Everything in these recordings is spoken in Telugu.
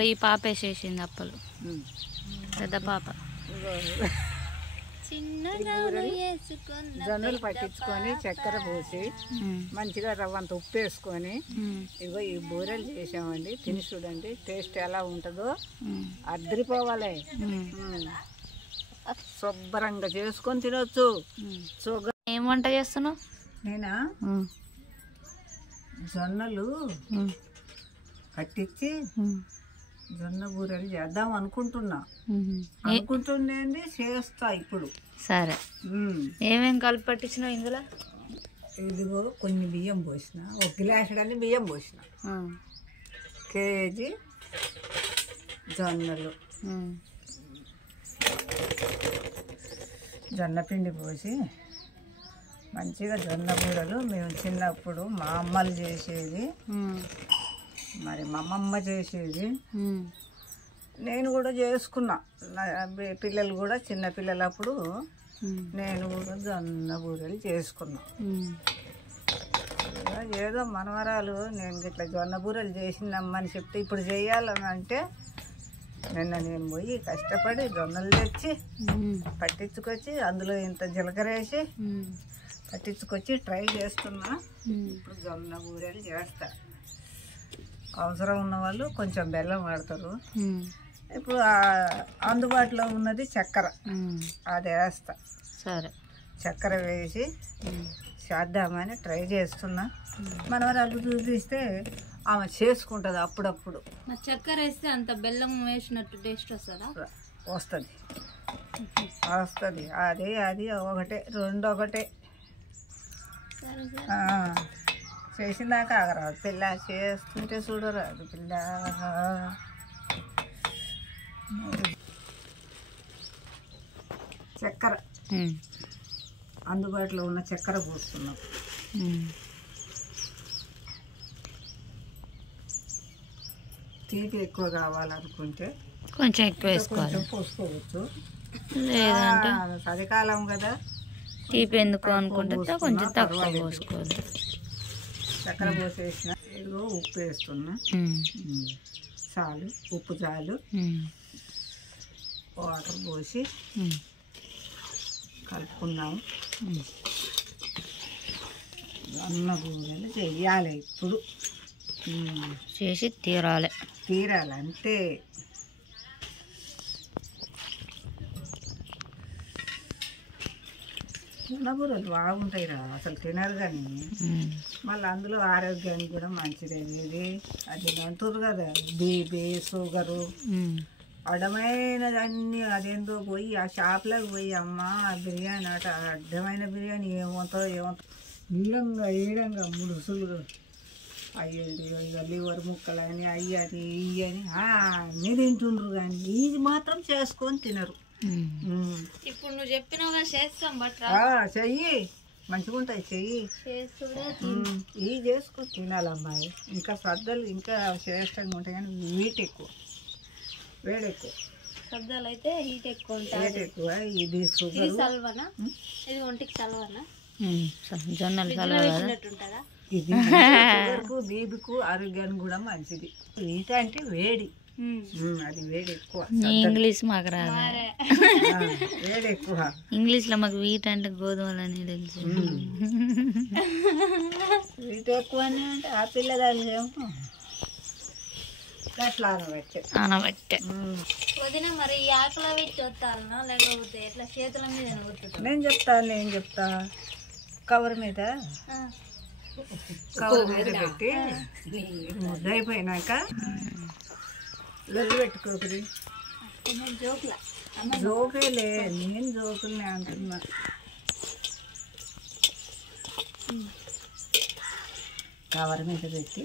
ఇగో ఈ పాప వేసేసింది అప్పలు, పెద్ద పాప. జొన్నలు పట్టించుకొని చక్కెర పోసి మంచిగా రవ్వంత ఉప్పు వేసుకొని ఇగో ఈ బూరెలు చేసామండి. తిని చూడండి టేస్ట్ ఎలా ఉంటుందో, అద్దరిపోవాలి. శుభ్రంగా చేసుకొని తినొచ్చు. ఏం వంట చేస్తున్నావు? నేనా జొన్నలు పట్టించి జొన్న బూరెలు చేద్దాం అనుకుంటుండేంది చేస్తా ఇప్పుడు. సరే, ఏమేం కలిపి పట్టించినావు ఇందులో? ఇదిగో కొన్ని బియ్యం పోసిన, 1 గ్లాసు కానీ బియ్యం పోసిన, కేజీ జొన్నలు, జొన్న పిండి పోసి మంచిగా జొన్న బూరెలు మేము చిన్నప్పుడు మా అమ్మలు చేసేది, మరి మా అమ్మమ్మ చేసేది, నేను కూడా చేసుకున్నా. పిల్లలు కూడా చిన్న పిల్లలప్పుడు నేను కూడా జొన్న బూరెలు చేసుకున్నా. ఏదో మనవరాలు నేను ఇట్లా జొన్న బూరెలు చేసిందమ్మని చెప్తే ఇప్పుడు చేయాలని అంటే నిన్న నేను పోయి కష్టపడి జొన్నలు తెచ్చి పట్టించుకొచ్చి అందులో ఇంత జీలకర్ర వేసి పట్టించుకొచ్చి ట్రై చేస్తున్నా. ఇప్పుడు జొన్న బూరెలు చేస్తా. అవసరం ఉన్న వాళ్ళు కొంచెం బెల్లం వాడతారు. ఇప్పుడు అందుబాటులో ఉన్నది చక్కెర, అది వేస్తా. సరే, చక్కెర వేసి చేద్దామని ట్రై చేస్తున్నా. మనవరాలు చూపిస్తే ఆమె చేసుకుంటుంది అప్పుడప్పుడు. చక్కెర వేస్తే అంత బెల్లం వేసినట్టు టేస్ట్ వస్తుందా? వస్తుంది. అది ఒకటే రెండు ఒకటే చేసిందాక ఆగరాదు పిల్ల, చేస్తుంటే చూడరాదు పిల్ల. చక్కెర అందుబాటులో ఉన్న చక్కెర పోస్తున్నాం. తీపి ఎక్కువ కావాలనుకుంటే కొంచెం ఎక్కువ వేసుకోవాలి, పోసుకోవచ్చు. లేదంటే చలికాలం కదా, తీపి ఎందుకు అనుకుంటే కొంచెం తక్కువ పోసుకోవాలి. చక్కెర పోసేసిన, ఇదిగో ఉప్పు వేస్తున్నా. చాలు, ఉప్పు చాలు. వాటర్ పోసి కలుపుకున్నాము. జొన్న బూరెలు చెయ్యాలి ఇప్పుడు, చేసి తీరాలి అంతే. జొన్న బూరెలు బాగుంటాయి రా, అసలు తినరు కానీ మళ్ళీ అందులో ఆరోగ్యానికి కూడా మంచిది. అనేది అది అంటారు కదా, బీపీ షుగరు అడ్డమైనదన్నీ. అదేందో పోయి ఆ షాప్లోకి పోయి అమ్మ బిర్యానీ అట, అడ్డమైన బిర్యానీ ఏమవుతుందో ఈడంగా ముడుసులు అయ్యేది, ఇక లివర్ ముక్కలని అయ్యని ఇయ్యని అన్నీ తింటుండ్రు కానీ ఇది మాత్రం చేసుకొని తినరు. ఇప్పుడు నువ్వు చెప్పినావుగా చేస్తాం, బట్ చెయ్యి మంచిగా ఉంటాయి, చెయ్యి. ఇవి చేసుకొని తినాలమ్మాయి. ఇంకా సద్దలు ఇంకా శ్రేష్టంగా ఉంటాయి కానీ వీటి ఎక్కువ, వేడి ఎక్కువ. సద్దలు అయితే హీట్ ఎక్కువ ఉంటుంది, వేడి ఎక్కువ. ఇది షుగర్ సల్వనా, ఇది ఒంటికి సల్వనా, జొన్నలు సల్వా. ఇది షుగర్కు బీపీకు ఆరోగ్యానికి కూడా మంచిది. వీట అంటే వేడి, అది వేడి ఎక్కువ. ఇంగ్లీష్ మాకు రాదు, వేడి ఎక్కువ. ఇంగ్లీష్ లో మాకు వీట్ అంటే గోధుమలని తెలుసు. వీటి ఎక్కువ అంటే ఆ పిల్లదాన్ని ఏమో అట్లా ఆనబెట్టే. మరి ఆకులో పెట్టి వస్తాను లేకపోతే ఎట్లా చేతుల మీద నేను చెప్తా. కవర్ మీద పెట్టి ముద్ద అయిపోయినాక లొల్లి పెట్టుకోకరి. జోకేలే, నేను జోకులనే అంటున్నా. కవర్ మీద పెట్టి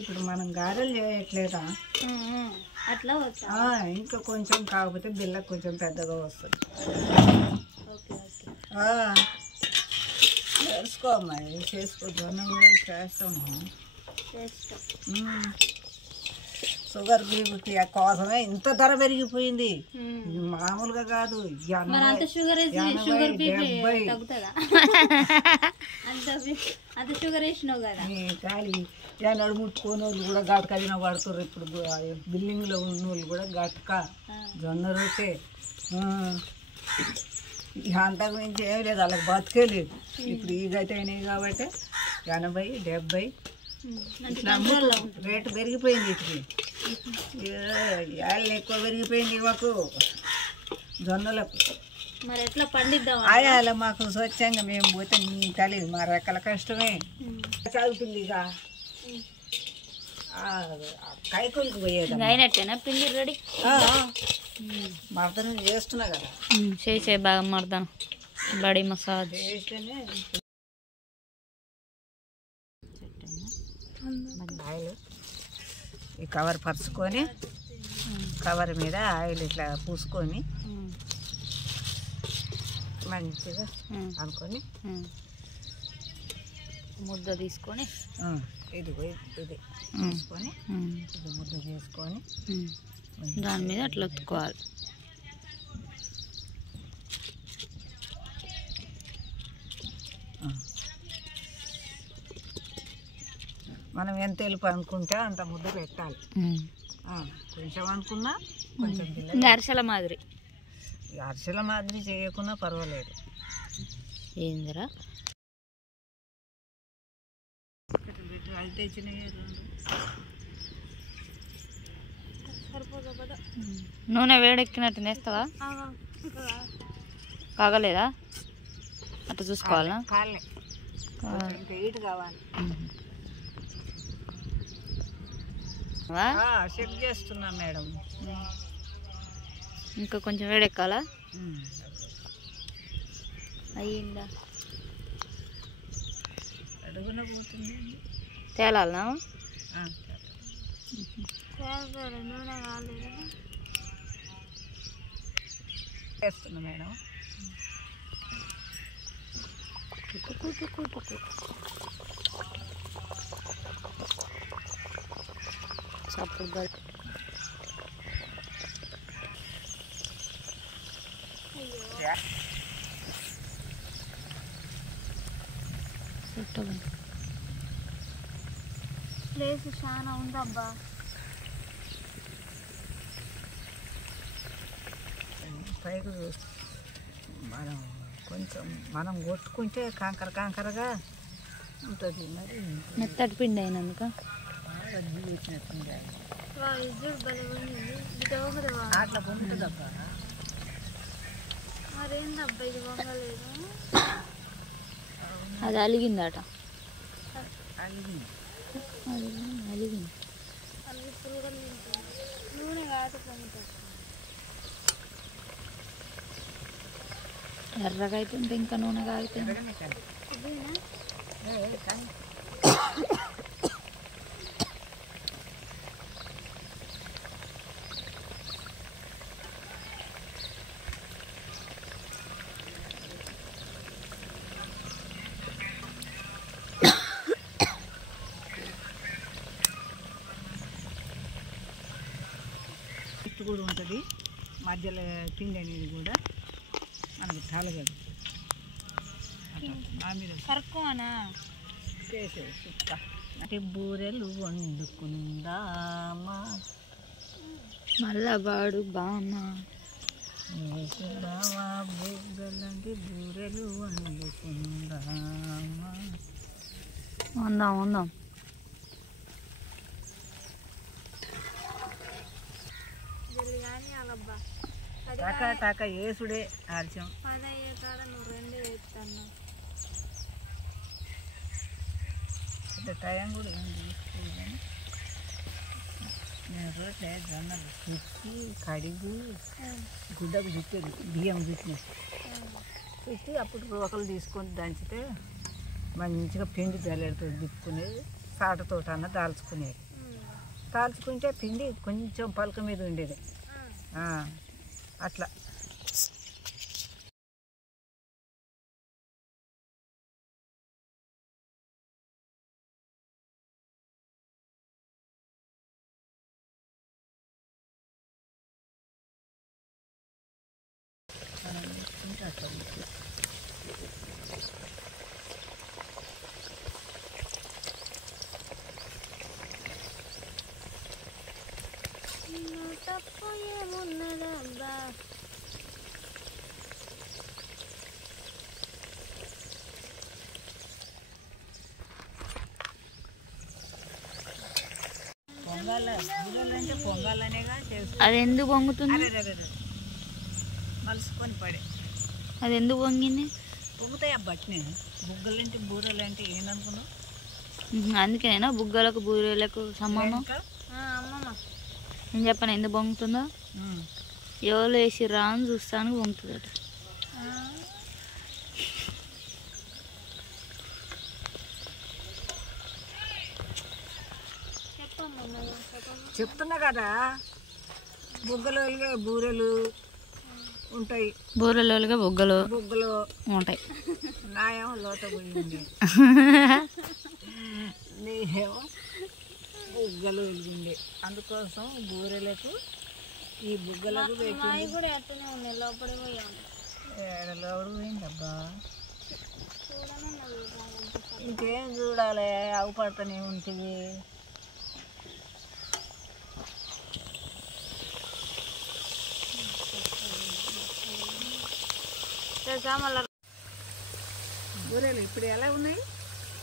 ఇప్పుడు మనం గారెలు చేయట్లేదా అట్లా ఇంకా కొంచెం, కాకపోతే బిల్ల కొంచెం పెద్దగా వస్తుంది. చేసుకో అమ్మాయి, చేసుకో. జొన్న కూడా చేస్తాము. షుగర్ బీపీ కోసమే ఇంత ధర పెరిగిపోయింది, మామూలుగా కాదు. 80, 70 ఏనాడు ముట్టుకోని వాళ్ళు కూడా గటక తిన పడుతుర్రు. ఇప్పుడు బిల్డింగ్లో ఉన్న వాళ్ళు కూడా గటక జొన్న రొట్టె అంతకు మించి ఏం లేదు, వాళ్ళకి బతికే లేదు. ఇప్పుడు ఈ గతి అయినాయి కాబట్టి 80, 70 ఇట్లా రేటు పెరిగిపోయింది. వీటికి ఏళ్ళు ఎక్కువ పెరిగిపోయింది ఇవ్వకు జొన్నలకు. మరి ఎట్లా పండిద్దాం? ఆయాల మాకు స్వచ్ఛంగా మేము పోతే నీ తెలియదు, మా రెక్కల కష్టమే. చదువుతుంది ఇక కైకూలికి పోయేది. అయినట్టేనా పిండి రెడీ? మర్దనం చేస్తున్నా కదా, చేసే బాగా మర్దనం బడి మసాజ్ చేస్తేనే ఆయిల్ ఈ కవర్ పరుచుకొని కవర్ మీద ఆయిల్ ఇట్లా పూసుకొని మంచిగా అనుకొని ముద్ద తీసుకొని ఇది తీసుకొని ఇది ముద్ద చేసుకొని దాని మీద అట్లా ఒత్తుకోవాలి. మనం ఎంత తెలుపు అనుకుంటే అంత ముద్ద పెట్టాలి. కొంచెం అనుకున్నా కొంచెం అరిసెల మాదిరి, అరిసెల మాదిరి చేయకున్నా పర్వాలేదు. ఏందిరా అది తెచ్చినాయి నూనె వేడెక్కినట్టు నేస్తావా? కాగలేదా? అట్లా చూసుకోవాలా? కాలే ఇంకా హీట్ కావాలి. చెక్ చేస్తున్నా మేడం. ఇంకా కొంచెం వేడెక్కాలా? అయ్యిందా? అడుగున పోతుంది. తేలాలనా? చేస్తున్నా మేడం. చప్పుడు బయట ప్లేస్ చాలా ఉందబ్బా. పైకి మనం కొంచెం మనం కొట్టుకుంటే కాంకరగా ఉంటుంది. మరి మెత్తటి పిండి అయినందుక అట్లా పొందుతుందబ్బా. మరేందబ్బా ఇది వంగలేదు? అది అలిగిందట. అలిగింది. నూనె కాదు ఎర్రగా అయిపోయింది, ఇంకా నూనె కాగిపోయింది. కూడా ఉంటుంది మధ్యలో పిండి అనేది కూడా మనకు తాలగదు. నా మీద సరుకోనా చేసేది సుక్క. అంటే బూరెలు వండుకుందామా మల్లబాడు బామా బావా బొగ్గలంటే బూరెలు వండుకుందామా. ఉందాం టాకా ఏసుడే ఆలస్యం. అంటే టైం కూడా ఏం తీసుకోవాలి. నేను రోట్లే జొన్నలు చుట్టి కడిగి గుడ్డకు చుట్టేది, బియ్యం చుట్టి అప్పుడు రోకలు తీసుకొని దంచితే మంచిగా పిండి జల్లెడుతుంది దిక్కునేది. సాటతోట అన్న దాల్చుకుంటే పిండి కొంచెం పలక మీద ఉండేది. అట్లా తప్పు ఏమున్నదబ్బా. పొంగాల బూరెలు అంటే పొంగాలనేగా చేస్తాం. అది ఎందుకు పొంగుతుంది? మలుసుకొని పడే అది ఎందుకు పొంగింది? పొంగుతాయి ఆ బట్టిని. బుగ్గలంటే బూరెలు అంటే ఏందనుకున్నావు? అందుకేనా బుగ్గలకు బూరెలకు సంబంధం? అమ్మమ్మ నేను చెప్పను ఎందుకు పొంగుతుందో. ఎవరు వేసి రాను చూస్తాను పొంగుతుందట. చెప్తున్నా కదా, బుగ్గలు బూరెలు ఉంటాయి. బూరెలోలుగా బుగ్గలు బుగ్గలు ఉంటాయి. నాయేమో లోత పోయింది, నీకేమో బుగ్గలు వెలిగింది. అందుకోసం బూరెలకు ఈ బుగ్గలకు అవి కూడా ఎట్టనే ఉన్నాయి, లోపల పోయాము. ఏడలోడు పోయిందబ్బా. ఇంకేం చూడాలి, అవుపడతానే ఉంటుంది. బూరెలు ఇప్పుడు ఎలా ఉన్నాయి?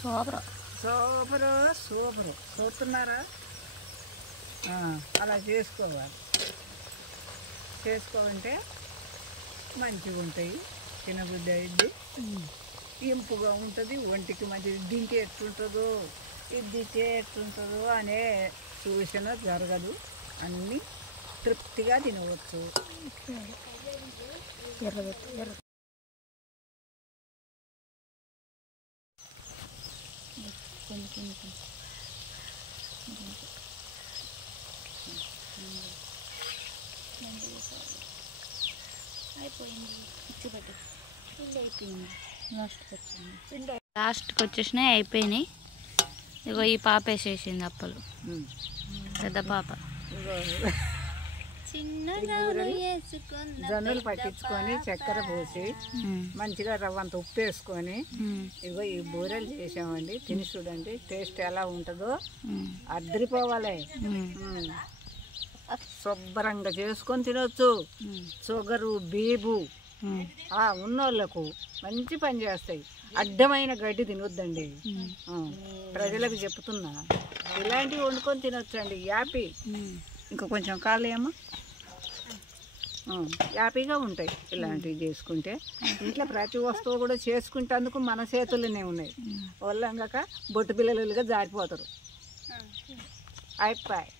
Super super super. చూస్తున్నారా? అలా చేసుకోవాలి. చేసుకోవాలంటే మంచిగా ఉంటాయి, తినబుద్ధి అయింది, ఇంపుగా ఉంటుంది, ఒంటికి మంచిది. దీంట్లో ఎట్లుంటుందో ఇది దింటే ఎట్లుంటుందో అనే సూచన జరగదు. అన్నీ తృప్తిగా తినవచ్చు. లాస్ట్కి వచ్చేసినాయి, అయిపోయినాయి. ఇగో ఈ పాప వేసేసింది అప్పలు, పెద్ద పాప. జొన్నలు పట్టించుకొని చక్కెర పోసి మంచిగా రవ్వంత ఉప్పు వేసుకొని ఇగో ఈ బూరెలు చేసామండి. తిని చూడండి టేస్ట్ ఎలా ఉంటుందో. అద్దరిపోవాలి. శుభ్రంగా చేసుకొని తినొచ్చు. షుగరు బీబు ఉన్నోళ్ళకు మంచి పని చేస్తాయి. అడ్డమైన గడ్డి తినొద్దండి. ప్రజలకు చెప్తున్నా, ఇలాంటివి వండుకొని తినొచ్చండి. యాపీ ఇంకా కొంచెం కాలేమో హ్యాపీగా ఉంటాయి ఇలాంటివి చేసుకుంటే. ఇంట్లో ప్రతి వస్తువు కూడా చేసుకుంటేందుకు మన చేతుల్లోనే ఉన్నాయి. వాళ్ళంగాక బొట్టు పిల్లలుగా జారిపోతారు. అయిపోయి